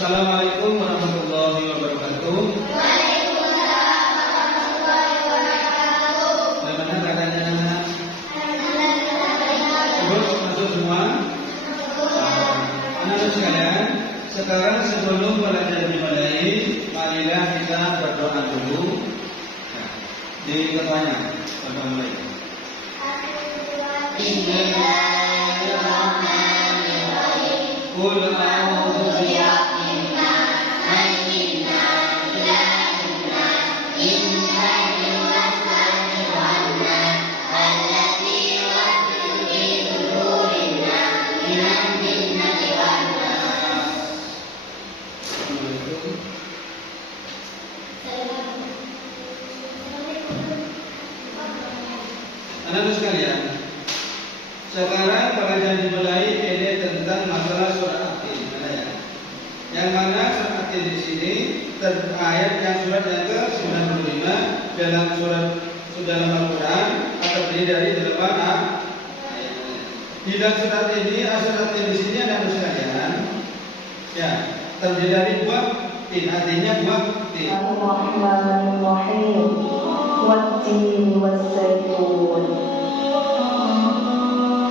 Assalamualaikum warahmatullahi wabarakatuh. Waalaikumsalam warahmatullahi wabarakatuh. Bagaimana keadaannya anak-anak? Terus masuk semua? Anak-anak sekalian, sekarang sebelum belajar dimulai, marilah kita berdoa dulu. Di ketuanya, berdoa mulai. Bismillahirrahmanirrahim. Qul a'udzu birabbin nas, malikin nas, ilahin nas, min syarril waswasil khannas, allati yuwaswisu fi sudurin nas, minal jinnati wan nas. Anak-anak sekalian, sekarang pelajaran dimulai ini tentang masalah surat At-Tin. Yang mana surat At-Tin di sini ayat yang surat yang ke-95 dalam Al-Quran atau terdiri dari 8 ayat. Di dalam surat ini, surat At-Tin di sini anak-anak sekalian, ya, terdiri dari buah tin, artinya buah tin. Ar-Rahmanir-Rahim. Wat-tini was-zaitun.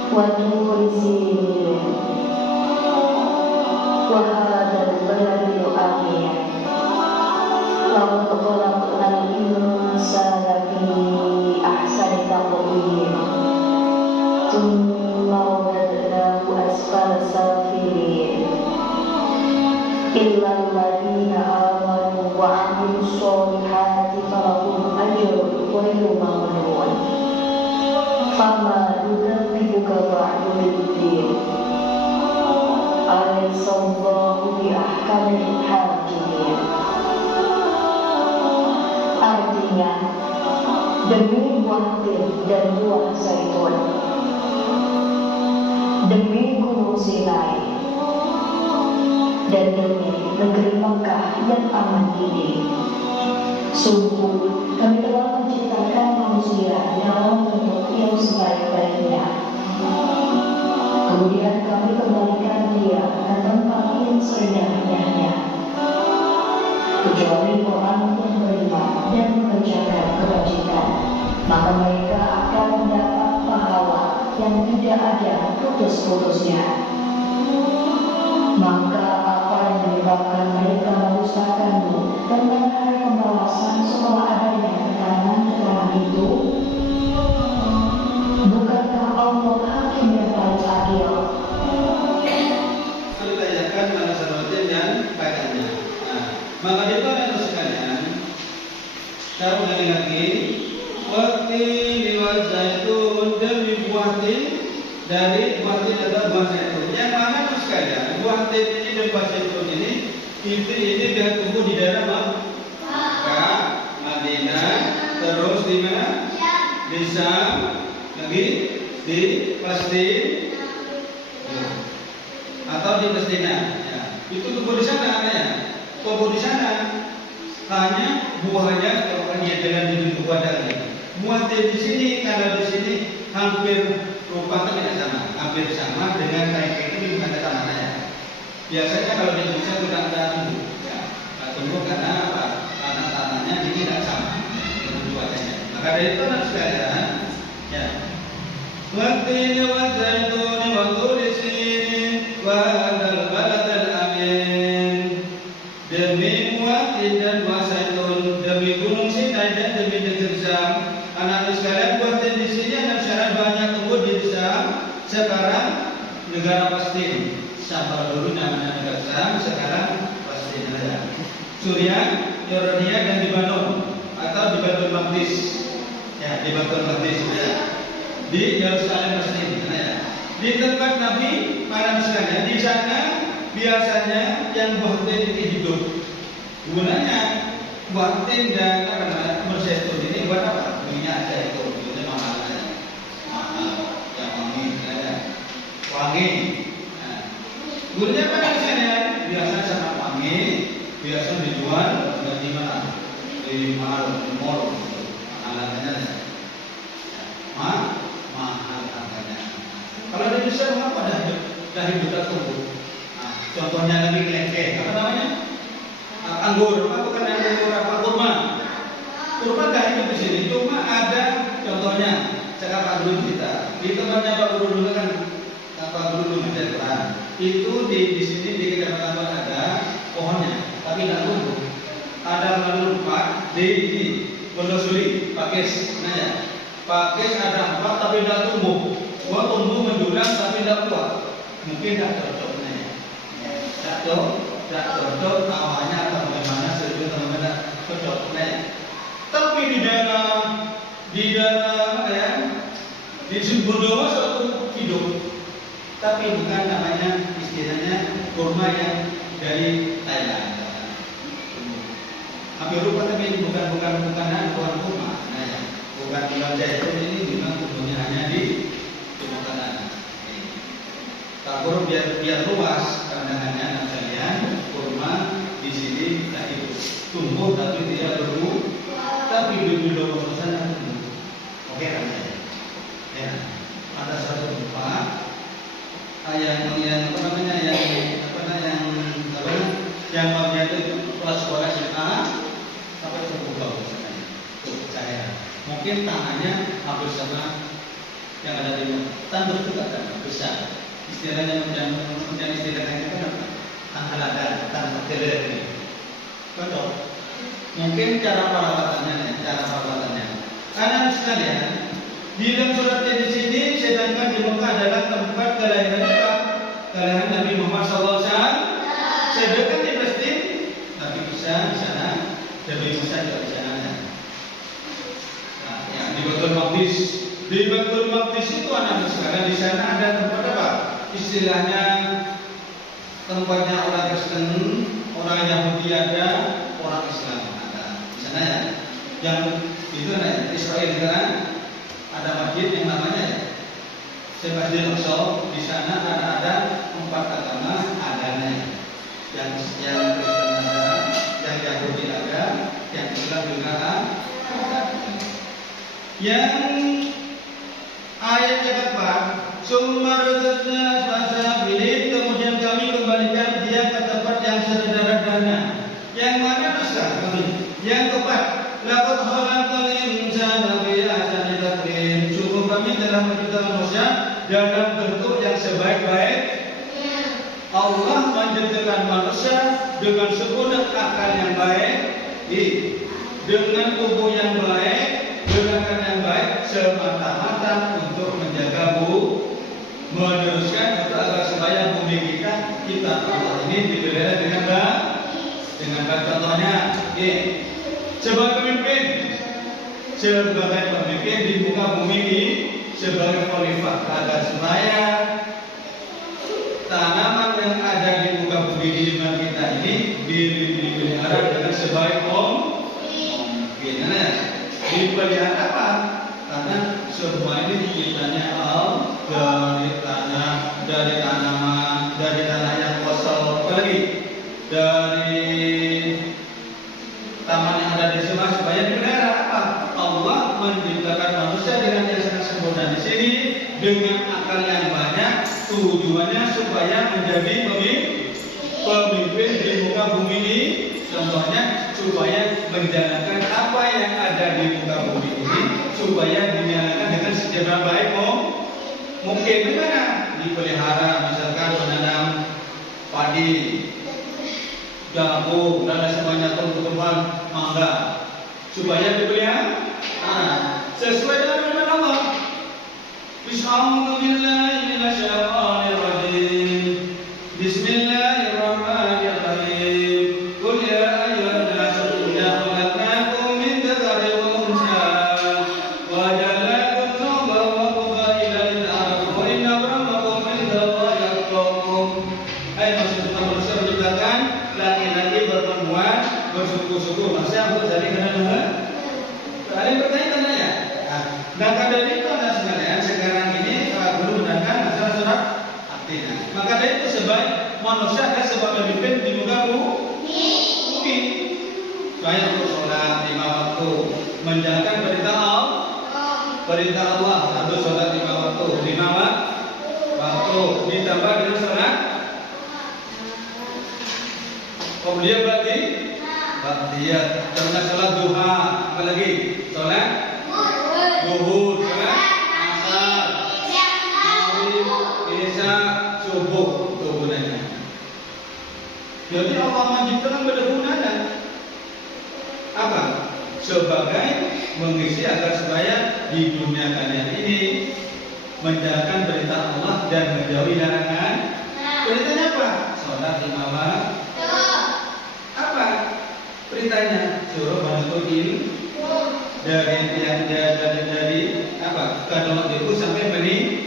Wat-turi sinin. Wa hadzal baladil amin. Laqad khalaqnal insana fi ahsani taqwim. Tsumma radadnahu asfala safilin. Illa alladziina aamanu wa 'amilus sholihati falahum ajrun ghairu mamnun. Fama yukadzibuka ba'du bid-din. Alaysa Allahu bi ahkamil hakimin. Artinya, demi buah tin dan buah zaitun, demi gunung Sinai, dan demi negeri Mekah yang aman ini, sungguh kami telah menciptakan manusia dalam bentuk yang sebaik-baiknya. Kemudian kami kembalikan dia ke tempat yang serendah-rendahnya, kecuali orang yang beriman dan mengerjakan kebajikan, maka mereka akan mendapat pahala yang tidak ada putus-putusnya. Maka apa yang menyebabkan mereka mendustakanmu tentang hari pembalasan setelah adanya keterangan itu? Bukankah Allah hakim yang paling adil? Ditanyakan mana sebabnya dan baiknya. Maka itu anak sekalian, saya ulangi lagi. Wat-tini waz-zaitun, demi buah tin, dari buah tin adalah buah zaitun. Yang mana anak sekalian, buah tin ini dan buah zaitun ini dia tumbuh di daerah Makkah, Madinah, terus di mana? Di Syam, lagi di Palestina, atau di Palestina. Ya. Itu tumbuh di sana, ya. Tumbuh di sana. Hanya buahnya kalau dia dengan bentuk badannya. Buah tin di sini, kalau di sini hampir rupa tidak sama, hampir sama dengan kayak ini bukan sama ya. Biasanya kalau di Indonesia tidak ada tumbuh, ya. Tumbuh karena apa? Karena tanahnya ini tidak sama dengan buahnya. Maka dari itu anak sekalian, ya. Wat-tini waz-zaitun wa turi sinin wa hadzal baladil amin. Demi buah tin dan buah zaitun, demi gunung Sinai dan demi negeri Syam. Anak-anak sekalian, buah tin di sini anak sekalian banyak tumbuh di Syam. Sekarang negara Palestina. Syam dulu namanya negara Syam, sekarang Palestina. Suriah, Yordania dan di Lebanon atau di Baitul Maqdis. Ya, di Baitul Maqdis ya. Di Yerusalem Palestina ya. Di tempat Nabi para sekalian, di sana biasanya yang buah tin ini hidup. Gunanya buah tin dan zaitun ini buat apa? Minyak zaitun itu mahal, yang wangi. Nah, gunanya apa sekalian? Biasa sangat wangi, biasa dijual di mana? Di mall, harganya mahal harganya. Kalau di Indonesia apa dah hidup tumbuh. Nah, contohnya lagi kelengkeng, apa namanya? anggur, apa bukan anggur apa kurma? Kurma nggak hidup di sini, cuma ada contohnya. Cakap Pak Guru kita, di tempatnya Pak Guru dulu kan, Pak Guru mengajar Quran. Itu di sini di kecamatan ada pohonnya, tapi tidak tumbuh. Ada lalu Pak di Pondosuri, Pakis, nanya. Pakis ada 4 tapi tidak tumbuh. Wah tumbuh menjulang tapi tidak kuat. Mungkin tidak cocok nanya. Tidak cocok awalnya atau bagaimana sebelum teman-teman cocok nanya. Tapi di daerah apa ya? Di Bondowo suatu hidup. Tapi bukan namanya istilahnya kurma yang dari Thailand. Hampir rupa tapi ini bukan kurma. Nah ya, bukan zaitun ini memang tumbuhnya hanya di Timur Tengah. Kalau biar luas pandangannya anak kalian, kurma di sini tidak hidup, tumbuh tapi tidak berbuah, tapi di dalam suasana tumbuh. Oke kan? Ya, ada satu tempat yang maunya itu kelas sekolah SMA sampai terbuka misalnya. Tuh saya mungkin tangannya hampir sama yang ada di tanduk juga kan besar. Istilahnya menjadi istilahnya itu kan tangkaladan, tangkal keler ini. Betul. Mungkin cara perawatannya. Anak sekalian, di dalam suratnya di sini sedangkan di Mekah adalah tempat kelahiran Nabi Muhammad SAW. Sedangkan di Palestina Nabi Isa di sana, Nabi Musa juga di sana. Nah, ya, di Baitul Maqdis itu anak sekalian di sana ada tempat apa? Istilahnya tempatnya orang Kristen, orang Yahudi ada, orang Islam ada. Di sana ya. Yang itu ya, Israel sekarang ada masjid yang namanya ya Masjid Al-Aqsa. Di sana ada 4 agama adanya. Yang Kristen ada, yang Yahudi ada, yang Islam juga ada. Yang ayatnya keempat, Summarzatna Fasabilit, kemudian kami kembalikan dia ke tempat yang sederhana. Yang mana besar kami? Yang keempat, Laqad khalaqal insana fi ahsani taqwim. Sungguh kami telah menciptakan manusia dalam bentuk yang sebaik-baik. Allah menciptakan manusia dengan sempurna akal yang baik, dengan tubuh yang baik, gerakan yang baik, semata-mata untuk menjaga meneruskan untuk agar supaya bumi kita Allah ini dipelihara dengan baik. Contohnya, sebagai pemimpin di muka bumi ini, sebagai khalifah agar supaya tanaman yang ada di muka bumi di lingkungan kita ini dipelihara dengan sebaik mungkin. Dipelihara apa? Karena semua ini ciptanya Allah dari tanaman, dari tanah yang kosong, apalagi dari taman yang ada di sana supaya dipelihara apa? Allah menciptakan manusia dengan yang sangat sempurna di sini dengan akal yang banyak. Tujuannya supaya menjadi pemimpin di muka bumi ini. Contohnya supaya menjalankan apa yang ada di muka bumi ini, supaya dijalankan dengan secara baik. Mungkin bagaimana? Dipelihara, misalkan menanam padi, jagung, dan semuanya tumbuh-tumbuhan mangga, supaya dipelihara sesuai dengan firman Allah. Bismillahirrahmanirrahim. Qul ya ayyuhan nasu inna khalaqnakum min dzakarin wa untha wa ja'alnakum shu'uban wa qabaila lita'arafu wa inna akramakum 'indallahi atqakum. Hai manusia menciptakan laki-laki berperempuan bersuku-suku. Maksudnya untuk saling kenal. Ada yang bertanya ya? Maka dari itu anak sekalian, sekarang ini guru menerangkan masalah surat At-Tin. Maka dari itu sebaik manusia adalah sebuah pemimpin di muka bumi. Supaya untuk sholat 5 waktu, menjalankan perintah Allah, satu sholat 5 waktu, 5 waktu ditambah dengan sholat. Kemudian berarti Ba'diyah. Contohnya sholat duha, apa lagi? Sholat zuhur, sholat asar, maghrib, isya, subuh, itu gunanya. Jadi Allah menciptakan gunanya apa? Sebagai mengisi agar supaya di dunia kalian ini menjalankan perintah Allah dan menjauhi larangan. Perintahnya apa? Sholat lima waktu. Apa perintahnya? Suruh menutupi dari apa? Kandungan itu sampai meninggal.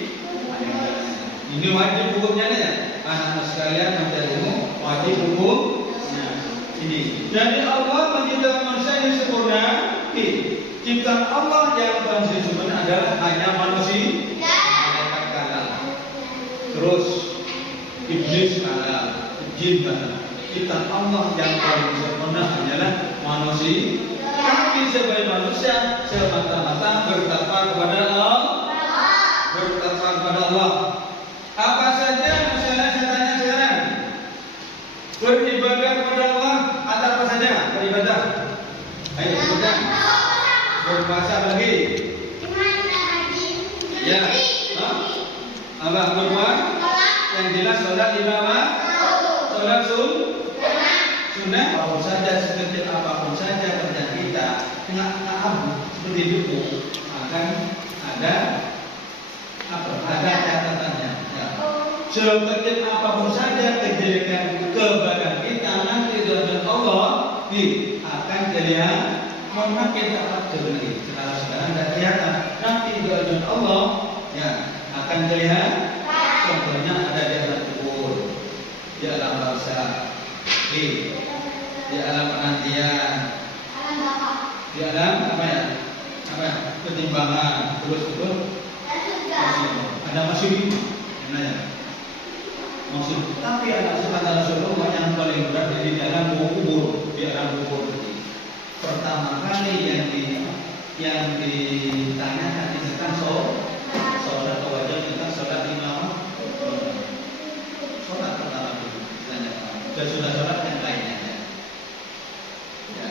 Ini wajib hukumnya ya. Anak-anak sekalian mencari ilmu wajib hukumnya. Ini. Jadi Allah menciptakan manusia yang sempurna. Ciptaan Allah yang paling sempurna adalah hanya manusia. Malaikat kalah. Terus iblis kalah, jin kalah. Ciptaan Allah yang paling sempurna hanyalah manusia. Tapi sebagai manusia semata-mata bertakwa kepada Allah. Bertakwa kepada Allah. Apa saja manusia saya tanya sekarang? Beribadah kepada Allah ada apa saja? Beribadah. Ayo beribadah. Berpuasa lagi. Ya. Apa berpuasa? Yang jelas sholat lima waktu. Sholat sunnah apapun saja, sekecil apapun saja kerjaan kita nggak abu seperti buku akan ada apa? Ada catatannya. Ya. Sekecil apapun saja kejelekan kebaikan kita nanti dari Allah akan terlihat. Mohon kita aktif lagi. Sekarang tidak kelihatan. Nanti dari Allah ya akan terlihat. Contohnya ada di alam kubur, di alam barzakh, di alam penantian, di alam apa ya? Apa? Pertimbangan. Terus ada masih maksud. Tapi anak sekata Rasulullah yang paling berat di dalam kubur, di alam kubur. Pertama kali yang ditanyakan tentang sholat wajib tentang sholat lima waktu. Sholat pertama dulu ditanyakan. Dan sudah sholat yang lainnya. Ya.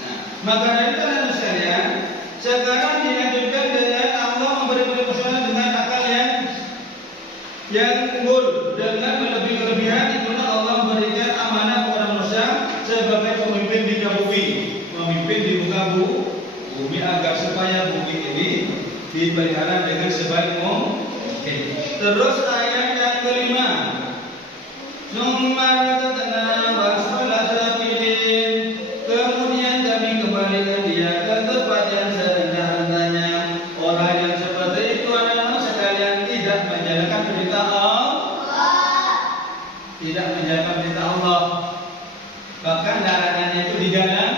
Nah, maka dari itu anak sekalian, sekarang dilanjutkan dengan Allah memberi persoalan dengan akal yang unggul dengan kelebihan itu Allah memberikan amanah kepada manusia sebagai pemimpin di bumi. Memimpin di muka bumi agar supaya bumi ini dipelihara dengan sebaik mungkin. Terus ayat yang kelima. Kemudian kami kembalikan dia ke tempat yang serendah-rendahnya. Orang yang seperti itu adalah sekalian tidak menjalankan perintah Allah. Tidak menjalankan perintah Allah. Bahkan larangannya itu dijalankan.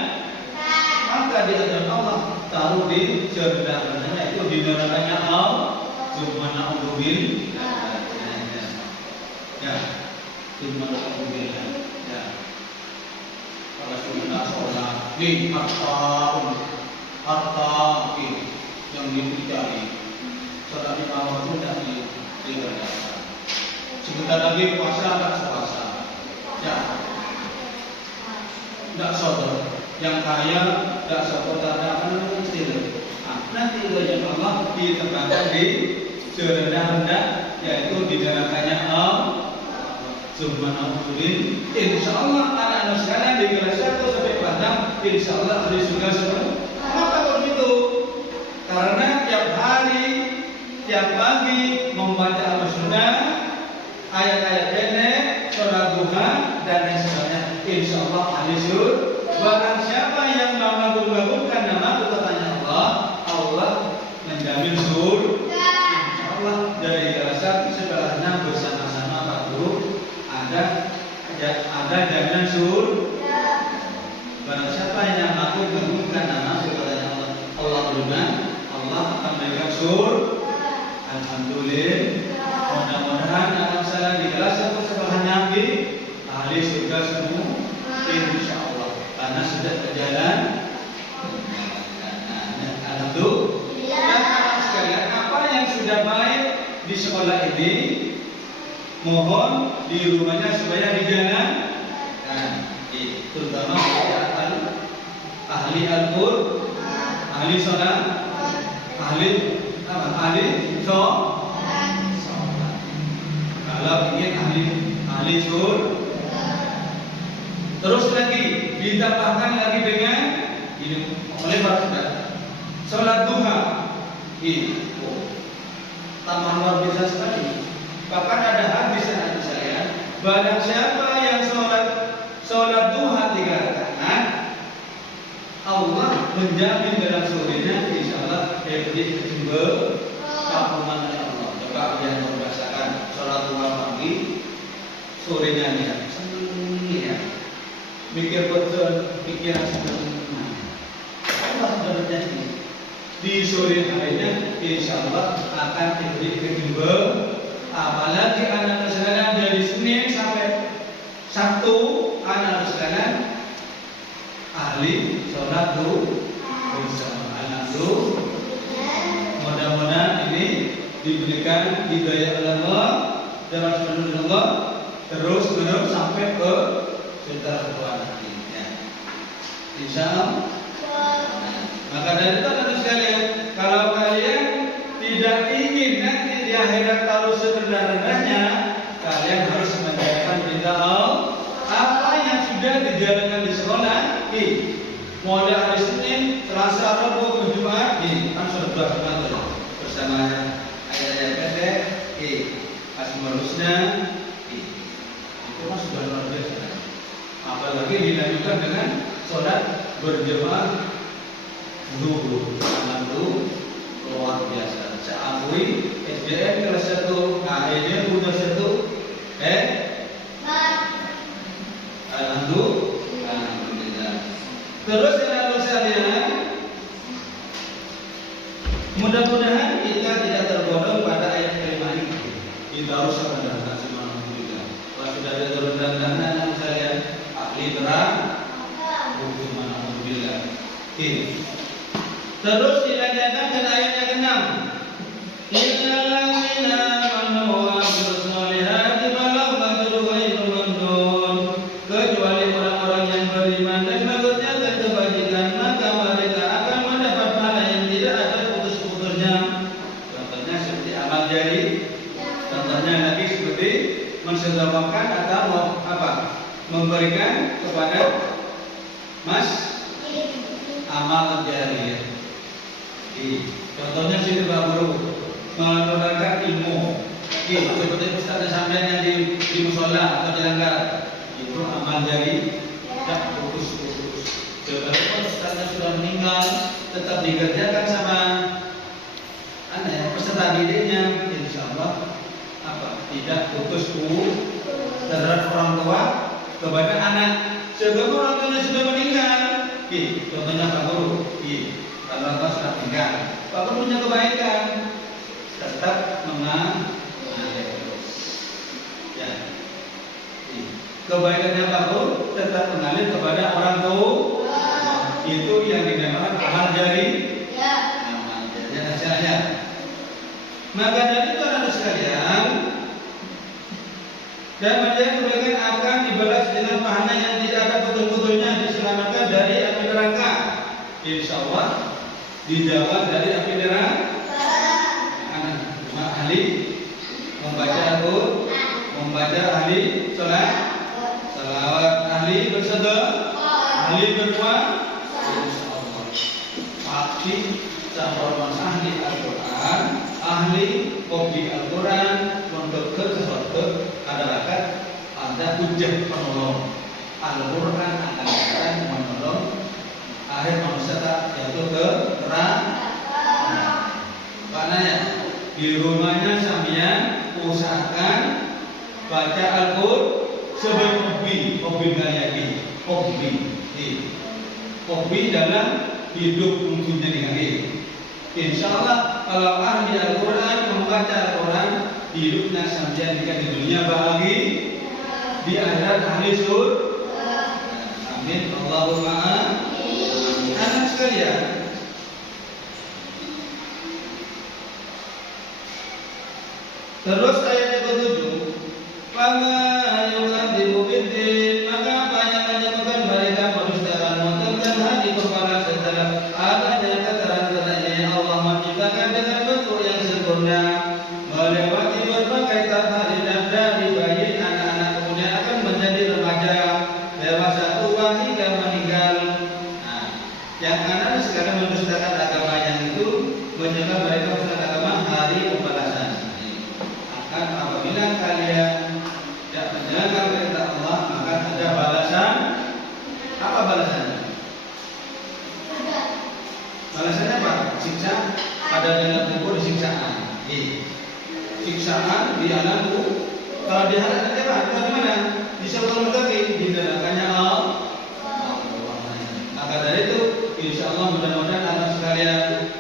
Maka di hadapan Allah taruh di serendah-rendahnya itu di nerakanya Allah. Subhanallah. Ya. Subhanallah. Ya. Kalau sudah sholat di harta yang dicari. Sholat di bawah itu tidak dikerjakan. Sebentar lagi puasa tidak puasa. Ya. Tidak saudara. Yang kaya tidak sekolah akan kecil. Nanti dari Allah ditempatkan di serendah-rendah, yaitu di nerakanya Allah. Subhanallah. Insya Allah anak-anak sekalian di kelas 1 sampai kelas 6 insya Allah hari surga semua. Kenapa begitu? Karena tiap hari, tiap pagi membaca Al-Sunnah, ayat-ayat pendek, sholat duha dan lain sebagainya. Insya Allah hari surga. Barang siapa yang mengagung-agungkan nama katanya Allah menjamin surga. Insya Allah dari kelas 1 sebelahnya bersama-sama Pak Guru ada jaminan surga. Barang siapa yang mengagung-agungkan nama katanya Allah beriman, Allah akan memberikan surga. Alhamdulillah. Mudah-mudahan anak saya di kelas 1 sebelahnya ahli surga semua. Insya Allah. Karena sudah berjalan. Alhamdulillah. Dan anak sekalian, apa yang sudah baik di sekolah ini, mohon di rumahnya supaya dijalankan. Terutama ahli Al-Qur'an, ahli sholat, ahli apa? Ahli sholat. Kalau ingin ahli surga. Terus lagi ditambahkan lagi dengan ini melebar sudah. Sholat duha. Tambah luar biasa sekali. Bahkan ada hadis saya, barang siapa yang sholat duha 3 rakaat, Allah menjamin dalam surganya insyaallah diberi keampunan oleh Allah. Coba yang membahasakan sholat duha pagi, sorenya nih, seneng ya, mikir betul, pikiran seneng. Allah sudah berjanji di sore harinya insyaallah akan diberi kehidupan. Apalagi anak sekalian dari Senin sampai Sabtu, anak sekalian ahli sholat bersama anak lu. Mudah-mudahan ini diberikan hidayah Allah dalam perlindungan Allah terus sampai ke setelah tua nanti. Ya. Insyaallah. Maka dari itu anak sekalian, kalau kalian tidak ingin nanti di akhirat tahu serendah-rendahnya, kalian harus menjalankan perintah Allah. Apa yang sudah dijalankan di sekolah, mulai hari Senin, Selasa, Rabu, Jumat, kan sudah bersama ayat-ayat pendek, Asmaul Husna, itu kan sudah luar biasa. Apalagi dilanjutkan dengan sholat berjamaah zuhur, itu luar biasa. Saya akui SDM kelas 1, akhirnya udah 1, alhamdulillah. Terus anak sekalian, mudah-mudahan kita tidak tergodong pada ayat kelima ini. Kita harus rendah semua alhamdulillah. Kalau sudah ada rendah anak sekalian, ahli terang, hukum alhamdulillah. Terus dilanjutkan dengan ayat yang ke-6. Innalladzina amanu wa amilus solihati falahum ajrun ghairu mamnun. Kecuali orang-orang yang beriman dan mengerjakan kebajikan, maka mereka akan mendapat pahala yang tidak ada putus-putusnya. Contohnya seperti amal jari. Contohnya lagi seperti mensedekahkan atau apa? Memberikan kepada amal jari. Contohnya sini Pak Guru menerangkan ilmu. Seperti Ustaz sampai yang di musola atau di langgar, itu amal jari tidak putus-putus. Sebenarnya Ustaz sudah meninggal tetap dikerjakan sama peserta didiknya, insyaallah tidak putus-putus terhadap orang tua kepada anak. Sebab orang tuanya sudah meninggal. Contohnya Pak Guru, kalau orang tua sudah meninggal, Pak Guru punya kebaikan, tetap mengalir. Ya. Kebaikannya Pak Guru tetap mengalir kepada orang tua. Itu yang dinamakan amal jari. Amal jari saja. Maka dari itu anak sekalian, dan menjadi kebaikan akan dibalas dengan pahala yang tidak ada betul-betulnya, diselamatkan dari api neraka. Insyaallah dijawab dari api neraka. Ahli membaca Al-Qur'an, membaca ahli sholat, salawat, ahli bersedekah, ahli berpuasa. Insyaallah pasti calon ahli Al-Qur'an, ahli kopi Al-Qur'an, untuk sesuatu ada hujah penolong. Al-Qur'an akan menolong akhir manusia tak jatuh ke neraka. Maknanya di rumahnya sampean usahakan baca Al-Qur'an sebagai hobi gaya hobi dalam hidup fungsinya dengan insyaallah kalau ahli Al-Qur'an membaca Al-Qur'an, hidupnya sampean di dunia bahagia, di akhirat ahli surga. Amin. Allahumma amin. Anak sekalian, terus ayat yang ke-7, "Fama yukadzibu biddin", maka apa yang menyebabkan mereka mendustakan tentang hari pembalasan apa balasannya? Balasannya apa? Siksa. Ada dalam kubur siksaan. Siksaan di alam kubur. Kalau di akhirat nanti apa? Di mana? Di surga mustaqim, di neraka-nya Allah. Maka dari itu, insya Allah mudah-mudahan anak sekalian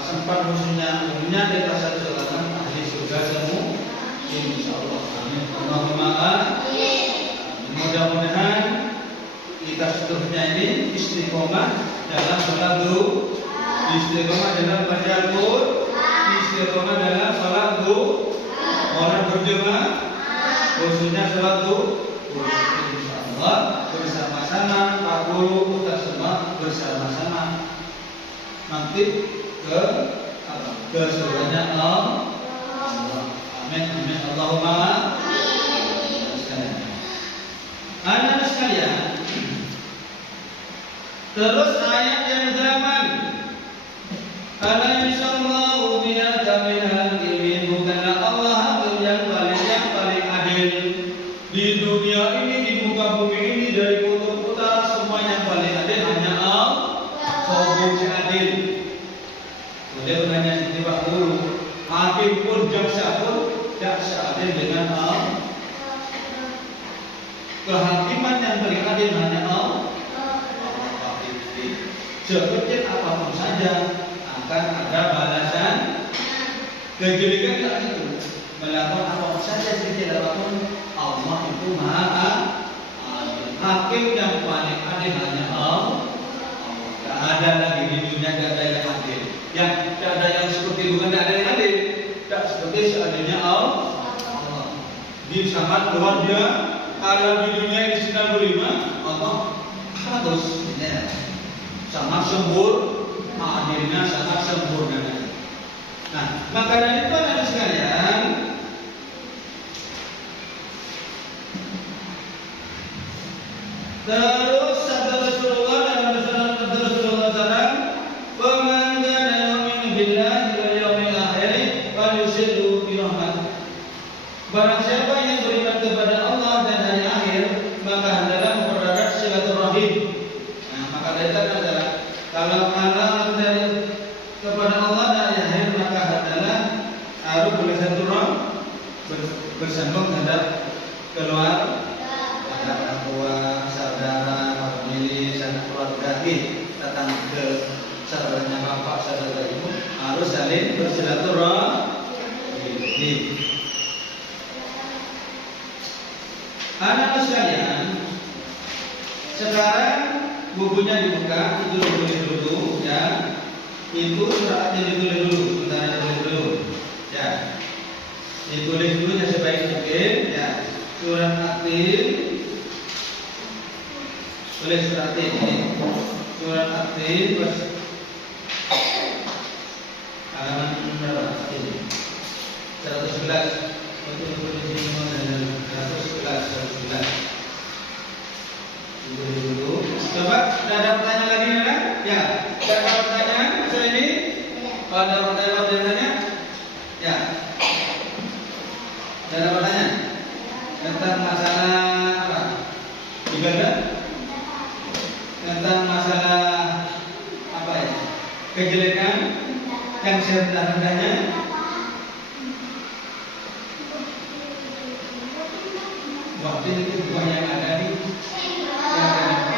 sempat khususnya umumnya kita satu selatan ahli surga semua. Insya Allah. Amin. Allahumma amin. Mudah-mudahan kita seterusnya ini istiqomah dalam sholat duha, istiqomah dalam baca Al-Qur'an, istiqomah dalam sholat duha, orang berjemaah, khususnya sholat duha. Insyaallah bersama-sama Pak Guru kita semua bersama-sama nanti ke surganya Allah. Amin amin Allahumma amin. Anak sekalian, terus ayat yang zaman ala insyaallah bi'ata min hakimin, bukanlah Allah yang paling adil di dunia ini, di muka bumi ini, dari kutub utara semua yang paling adil hanya Allah. Sobat adil. Dia bertanya seperti Pak Guru, hakim pun jaksa pun tidak seadil dengan Allah. Kehakiman yang paling adil hanya Allah. Sekecil apapun saja akan ada balasan. Kejelekan tidak itu. Melakukan apapun saja sekecil apapun, Allah itu Maha Adil. Hakim yang paling adil hanya Allah. Tidak ada lagi di dunia, tidak ada yang adil. Yang tidak ada yang seperti, bukan tidak ada yang adil, tidak seperti seadilnya Allah. Di sangat luar biasa. Kalau di dunia ini 95, Allah 100. Sangat sempurna, adilnya sangat sempurna. Nah, maka dari itu anak sekalian, terus sabda Rasulullah dalam Rasulullah SAW, "Faman kana yu'minu billahi wal yawmil akhir falyusillu bi rahmat." Barang siapa yang beriman kepada Allah dan hari akhir, maka hendaklah mempererat silaturahim. Nah, maka dari itu adalah kalau Allah dari kepada Allah dan hari akhir, maka hendaklah harus bersilaturahim, bersambung terhadap keluar, terhadap orang tua, saudara, famili, sanak keluarga, datang ke saudaranya bapak, saudara ibu, harus saling bersilaturahim. Anak sekalian, sekarang bukunya dibuka, itu ditulis dulu, ya. Itu suratnya ditulis dulu, sebentar ditulis dulu, ya. Ditulis dulu ya sebaik mungkin, ya. Surat At-Tin, tulis surat At-Tin ini. Surat At-Tin, halaman berapa? 111. Dulu. Coba, ada pertanyaan lagi nana? Ya, ada pertanyaan soal ini? Kalau ada pertanyaan, ya. Ada pertanyaan tentang masalah apa? Ibadah? Tentang masalah apa ya? Kejelekan yang serendah-rendahnya. Waktu itu bukan yang ada di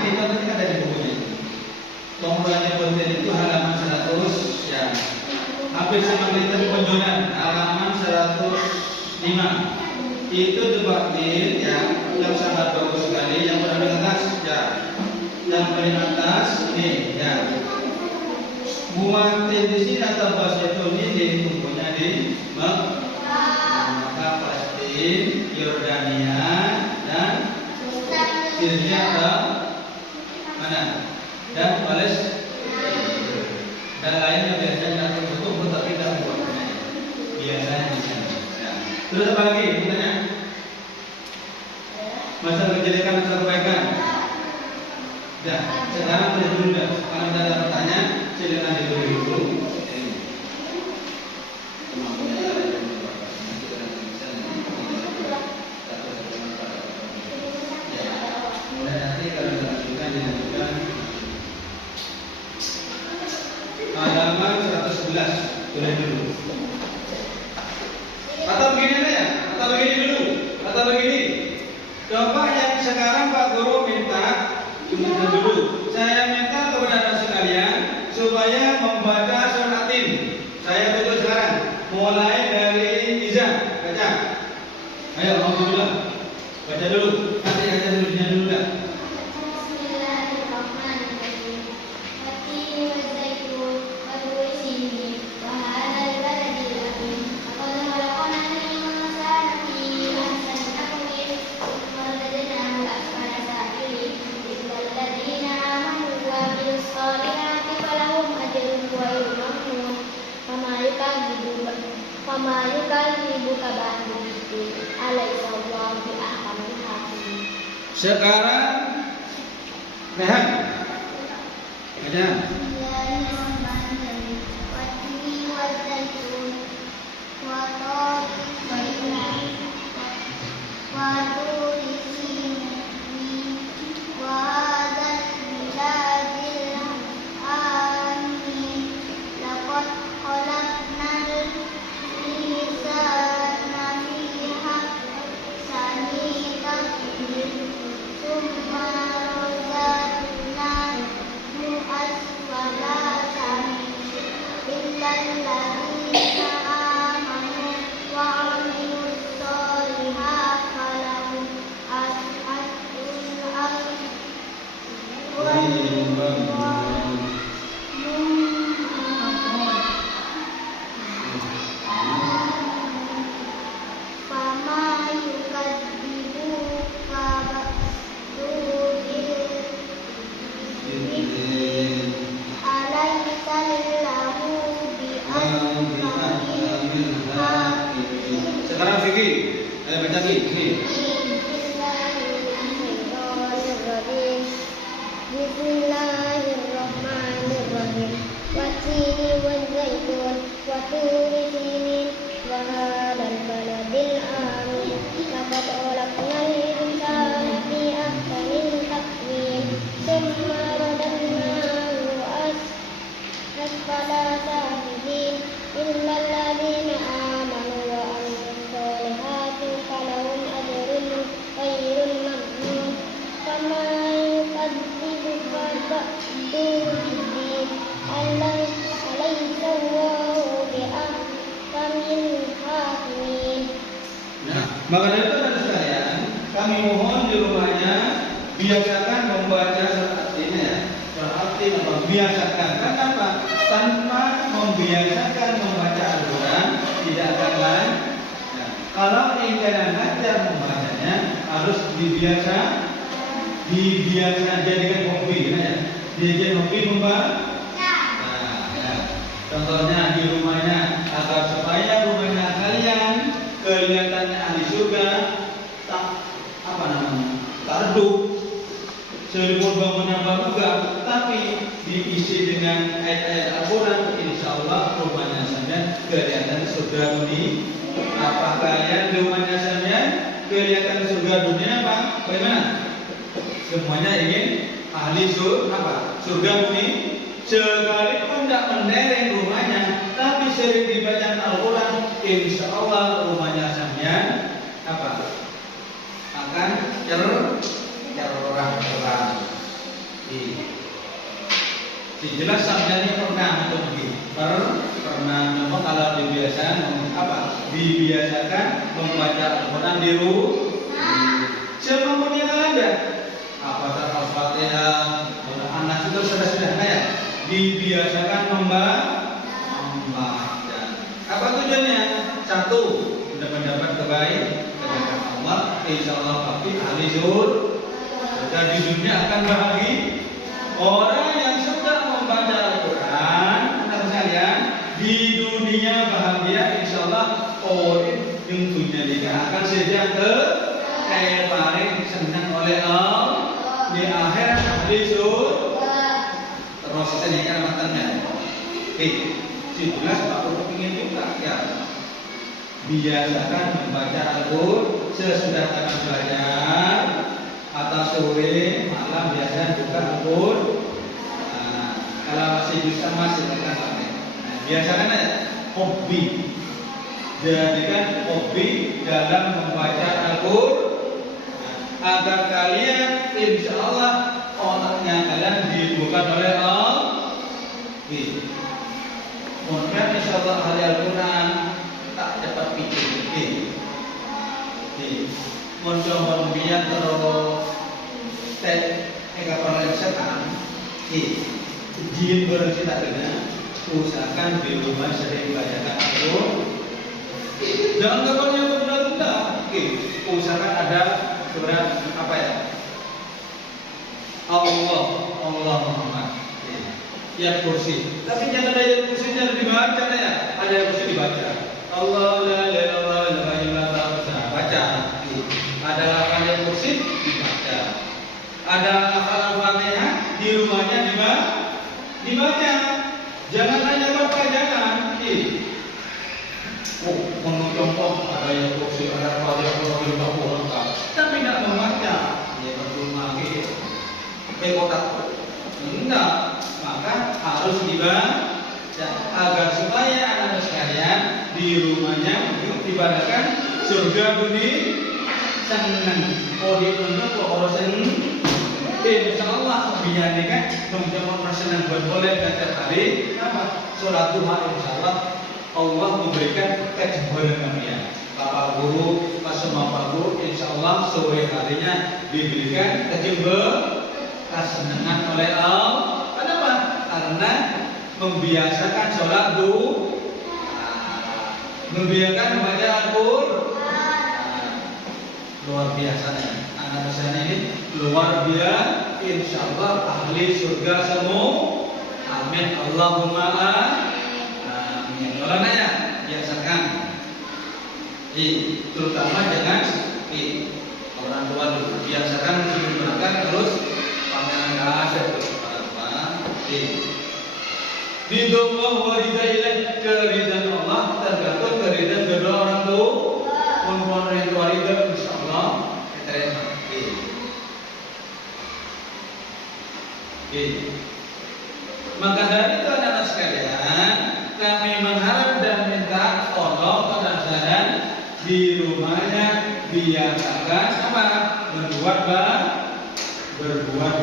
ini, tapi ada di bukunya. Tombolnya penting itu halaman 100, ya. Hampir sama kita penjualan halaman 105. Itu debatin yang sangat bagus sekali, yang paling atas, ya. Yang paling atas ini, ya. Muatin di sini atau Basyatun ini di bukunya di maka pasti Yordania dan Syria atau mana? Dan Palestina dan lainnya biasanya tidak tertutup tetapi tidak buatnya biasanya di sana. Ya. Terus apa lagi? Pertanyaan? Masalah kejelekan atau kebaikan? Ya, sekarang boleh dulu dah. Kalau tidak ada pertanyaan, silakan ditulis dulu. Nanti kalau dilanjutkan halaman 111. Boleh dulu. Atau begini aja ya? Atau begini dulu? Atau begini? Coba yang sekarang Pak Guru minta dulu. Saya minta kepada anak sekalian supaya membaca surat At-Tin. Saya tutup sekarang. Mulai dari Iza. Baca. Ayo, alhamdulillah. Baca dulu. Nanti baca dulu dah. Bismillahirrahmanirrahim. Wat-tini waz-zaitun wa turi sinin wa hadzal baladil amin. Laqad khalaqnal insana fi ahsani taqwim wa radadnahu asfala safilin. Illal ladzina amanu wa 'amilus shalihati falahum ajrun ghairu mamnun. Fama yukadzibuka ba'du biddin. Alaysa Allahu bi'ahkamil hakimin. Sekarang rehat. Baca. Bismillahirrahmanirrahim. Wat-tini waz-zaitun wa turi sinin wa turi sinin wa hadzal baladil amin. Laqad khalaqnal insana fi ahsani taqwim tsumma radadnahu asfala safilin. Illal ladzina amanu wa 'amilus shalihati falahum fama yukadzibuka ba'du biddin. Alaysa Allahu bi'ahkamil hakimin. Sekarang fikih. Ayo baca lagi. Bismillahirrahmanirrahim. Wat-tini waz-zaitun wa turi sinin wa hadzal baladil amin. Laqad khalaqnal insana fi ahsani taqwim tsumma radadnahu asfala safilin. Illal ladzina amanu wa 'amilus shalihati falahum ajrun ghairu mamnun. Fama yukadzibuka ba'du biddin. Alaysa Allahu bi'ahkamil hakimin. Nah, maka dari itu anak sekalian, kami mohon di rumahnya biasakan membaca surat At-Tin ya. Surat At-Tin apa? Biasakan. Kenapa? Tanpa membiasakan membaca Al-Quran tidak akan lain. Nah, kalau ingin belajar membacanya harus dibiasakan jadikan hobi ya. Dijadikan hobi membaca. Nah, ya. Contohnya di rumahnya agar supaya rumahnya kalian kelihatannya ahli surga, tak redup, selimut bangunan baruga, tapi diisi dengan ayat-ayat Al-Quran. Insya Allah rumahnya saja kelihatan surga dunia. Apa kalian rumahnya saja kelihatan surga dunia apa? Bagaimana? Semuanya ingin ahli surga dunia. Sekalipun tidak mendereng rumahnya, tapi sering dibaca Al-Quran, insya Allah rumahnya sampean akan cerah. Jelas sampean ini pernah untuk pernah kalau dibiasakan membaca Al-Quran di rumah. Semampunya ada. Apa Al-Fatihah, Al-Anas itu sudah ya. Dibiasakan membaca. Apa tujuannya? Satu, untuk mendapat kebaikan Allah. Insya Allah pasti ahli surga di dunia akan bahagia. Orang yang sudah membaca Al-Quran, anak sekalian, di dunia bahagia. Insya Allah orang yang dunia ini akan sejahtera, kayak paling senang oleh Allah. Di akhirat ahli surga. Terus ini kan matanya. Jelas Pak Guru ingin juga ya. Biasakan membaca Al-Quran sesudah kalian belajar atau sore malam biasanya buka Al-Quran. Kalau masih bisa masih tekan pakai. biasakan aja hobi. Jadikan hobi dalam membaca Al-Qur'an agar kalian insya Allah otaknya kalian dibuka oleh Allah. Mudah insya Allah ahli Al-Quran tak dapat pikir. Mencoba membiak terus kapal setan. Jin bercita kena usahakan di rumah sering bacakan Al-Quran. Jangan kapalnya benda-benda. Usahakan ada surat apa ya? Allah Muhammad. Ayat kursi. Tapi jangan ayat kursinya dibaca ya. Ada ayat kursi dibaca. Allah la ilaha illallah baca. Ada ayat kursi dibaca. Ada Al-Fatihah di rumahnya dibaca. Jangan hanya baca jangan. Contoh ada ayat kursi, ada Al-Fatihah lengkap. Tapi tidak membaca. Ya berdoa gitu. Kotak. Enggak. Maka harus dibaca agar supaya anak sekalian di rumahnya ibaratkan surga dunia senang. Oh dia untuk orang senang. Insya Allah biar ni kan teman-teman senang berboleh baca tadi apa sholat duha insya Allah Allah memberikan kejujuran kalian. Bapak guru, semua Pak Guru, insya Allah sore harinya diberikan kesenangan oleh Allah. Kenapa? Karena membiasakan sholat membiasakan membaca Al-Quran. Luar biasa nih. Anak saya ini luar biasa. Insya Allah ahli surga semua. Amin. Allahumma amin. Kalau nanya, biasakan. Terutama dengan orang tua biasakan sebelum berangkat terus pandangan kasih. Ridho Allah wa ridha ilaih, keridhaan Allah tergantung keridhaan kedua orang tua. Mohon orang tua ridha insyaallah terima. Maka dari itu anak sekalian, kami mengharap dan minta tolong kedatangan di rumahnya biasakan apa? Berbuat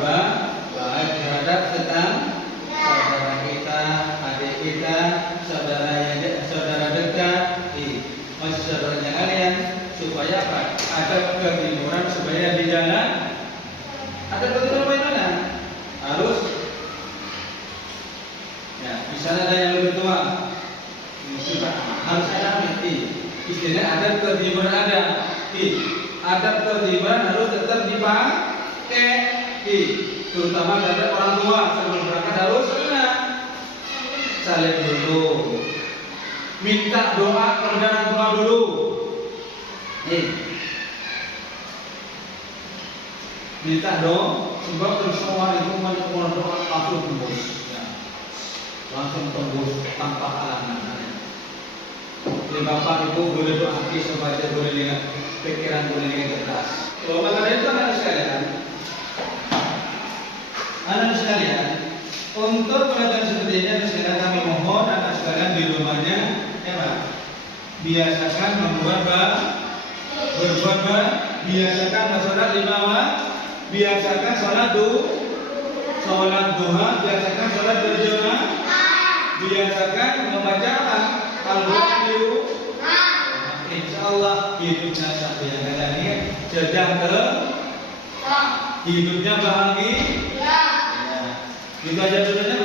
baik terhadap tetangga. Saudara kita, adik kita, saudara dekat, saudaranya kalian, supaya apa? Ada ketimuran supaya di jalan. Ada ketimuran bagaimana? Harus, ya, misalnya ada yang lebih tua, harus ada mati. Istilahnya ada ketimuran ada ketimuran harus tetap dipakai. Terutama dari orang tua sebelum berangkat harus saling dulu, minta doa kepada orang tua dulu. Minta doa sebab semua itu menurut doa langsung tembus, langsung tembus tanpa halangan. Jadi bapak ibu boleh doa supaya boleh lihat pikiran boleh lihat keras. Kalau maka itu anak sekalian. Anak sekalian, untuk perhatian seperti ini sekarang kami mohon anak sekalian di rumahnya, ya Pak, biasakan berbuat biasakan sholat 5 waktu, biasakan sholat duha, biasakan sholat berjamaah, biasakan membaca Al-Quran di rumah. Insya Allah hidupnya sampai yang kalian lihat sejahtera, hidupnya bahagia. Gitu aja dulunya.